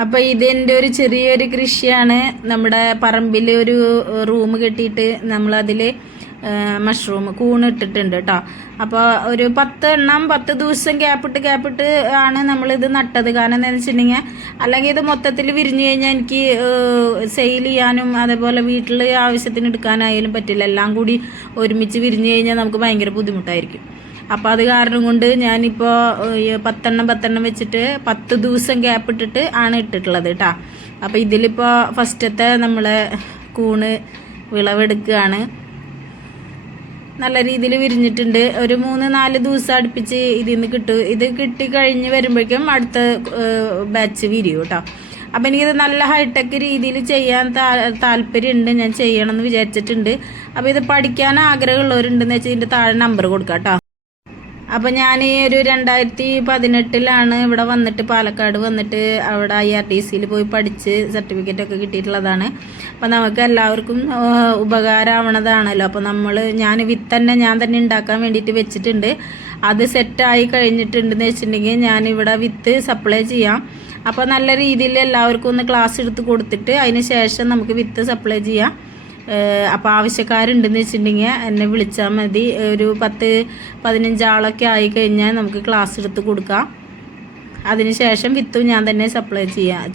അപ്പോൾ ഇതെൻ്റെ ഒരു ചെറിയൊരു കൃഷിയാണ്. നമ്മുടെ പറമ്പിൽ ഒരു റൂം കെട്ടിയിട്ട് നമ്മളതിൽ മഷ്റൂം കൂണിട്ടിട്ടുണ്ട് കേട്ടോ. അപ്പോൾ ഒരു 10 എണ്ണം 10 ദിവസം ഗ്യാപ്പിട്ട് ആണ് നമ്മളിത് നട്ടത്. കാരണം എന്താണെന്ന് വെച്ചിട്ടുണ്ടെങ്കിൽ അല്ലെങ്കിൽ ഇത് മൊത്തത്തിൽ വിരിഞ്ഞു കഴിഞ്ഞാൽ എനിക്ക് സെയിൽ ചെയ്യാനും അതേപോലെ വീട്ടിൽ ആവശ്യത്തിന് എടുക്കാനായാലും പറ്റില്ല. എല്ലാം കൂടി ഒരുമിച്ച് വിരിഞ്ഞു കഴിഞ്ഞാൽ നമുക്ക് ഭയങ്കര ബുദ്ധിമുട്ടായിരിക്കും. അപ്പോൾ അത് കാരണം കൊണ്ട് ഞാനിപ്പോൾ 10 വെച്ചിട്ട് 10 ദിവസം ഗ്യാപ്പിട്ടിട്ട് ആണ് ഇട്ടിട്ടുള്ളത് കേട്ടോ. അപ്പോൾ ഇതിലിപ്പോൾ ഫസ്റ്റത്തെ നമ്മളെ കൂണ് വിളവെടുക്കുകയാണ്. നല്ല രീതിയിൽ വിരിഞ്ഞിട്ടുണ്ട്. ഒരു 3-4 ദിവസം അടുപ്പിച്ച് ഇതിൽ നിന്ന് കിട്ടും. ഇത് കിട്ടിക്കഴിഞ്ഞ് വരുമ്പോഴേക്കും അടുത്ത ബാച്ച് വിരിയും കേട്ടോ. അപ്പം എനിക്കിത് നല്ല ഹൈടെക് രീതിയിൽ ചെയ്യാൻ താല്പര്യമുണ്ട്. ഞാൻ ചെയ്യണമെന്ന് വിചാരിച്ചിട്ടുണ്ട്. അപ്പോൾ ഇത് പഠിക്കാൻ ആഗ്രഹമുള്ളവരുണ്ടെന്ന് വെച്ചാൽ ഇതിൻ്റെ താഴെ നമ്പർ കൊടുക്കാം കേട്ടോ. അപ്പം ഞാൻ ഈ ഒരു 2018 ഇവിടെ വന്നിട്ട് പാലക്കാട് വന്നിട്ട് അവിടെ IRTCയിൽ പോയി പഠിച്ച് സർട്ടിഫിക്കറ്റൊക്കെ കിട്ടിയിട്ടുള്ളതാണ്. അപ്പം നമുക്ക് എല്ലാവർക്കും ഉപകാരമാവണതാണല്ലോ. അപ്പോൾ ഞാൻ വിത്തന്നെ ഞാൻ തന്നെ ഉണ്ടാക്കാൻ വേണ്ടിയിട്ട് വെച്ചിട്ടുണ്ട്. അത് സെറ്റായി കഴിഞ്ഞിട്ടുണ്ടെന്ന് വെച്ചിട്ടുണ്ടെങ്കിൽ ഞാനിവിടെ വിത്ത് സപ്ലൈ ചെയ്യാം. അപ്പോൾ നല്ല രീതിയിൽ എല്ലാവർക്കും ഒന്ന് ക്ലാസ് എടുത്ത് കൊടുത്തിട്ട് അതിന് ശേഷം നമുക്ക് വിത്ത് സപ്ലൈ ചെയ്യാം. അപ്പോൾ ആവശ്യക്കാരുണ്ടെന്ന് വെച്ചിട്ടുണ്ടെങ്കിൽ എന്നെ വിളിച്ചാൽ മതി. ഒരു 10-15 ആളൊക്കെ ആയിക്കഴിഞ്ഞാൽ നമുക്ക് ക്ലാസ് എടുത്ത് കൊടുക്കാം. അതിന് ശേഷം വിത്തും ഞാൻ തന്നെ സപ്ലൈ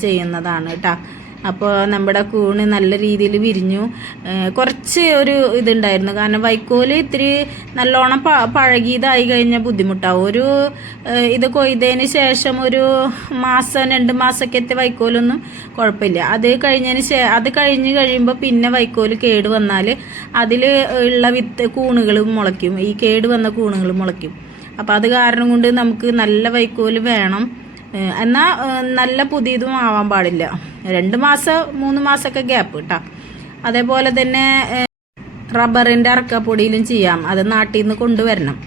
ചെയ്യുന്നതാണ് കേട്ടോ. അപ്പോൾ നമ്മുടെ കൂണ് നല്ല രീതിയിൽ വിരിഞ്ഞു. കുറച്ച് ഒരു ഇതുണ്ടായിരുന്നു. കാരണം വൈക്കോല് ഇത്തിരി നല്ലോണം പഴകിയതായി കഴിഞ്ഞാൽ ബുദ്ധിമുട്ടാവും. ഇത് കൊയ്തതിന് ശേഷം ഒരു 1-2 മാസമൊക്കെ എത്തിയ വൈക്കോലൊന്നും കുഴപ്പമില്ല. അത് കഴിഞ്ഞ് കഴിയുമ്പോൾ പിന്നെ വൈക്കോല് കേട് വന്നാൽ അതിൽ ഉള്ള കൂണുകൾ മുളയ്ക്കും. ഈ കേട് വന്ന കൂണുകൾ മുളയ്ക്കും. അപ്പോൾ അത് കാരണം കൊണ്ട് നമുക്ക് നല്ല വൈക്കോല് വേണം. എന്നാൽ നല്ല പുതിയതും ആവാൻ പാടില്ല. 2 മാസം 3 മാസമൊക്കെ ഗ്യാപ്പ് കേട്ടോ. അതേപോലെ തന്നെ റബ്ബറിൻ്റെ അറക്കപ്പൊടിയിലും ചെയ്യാം. അത് നാട്ടിൽ നിന്ന് കൊണ്ടുവരണം.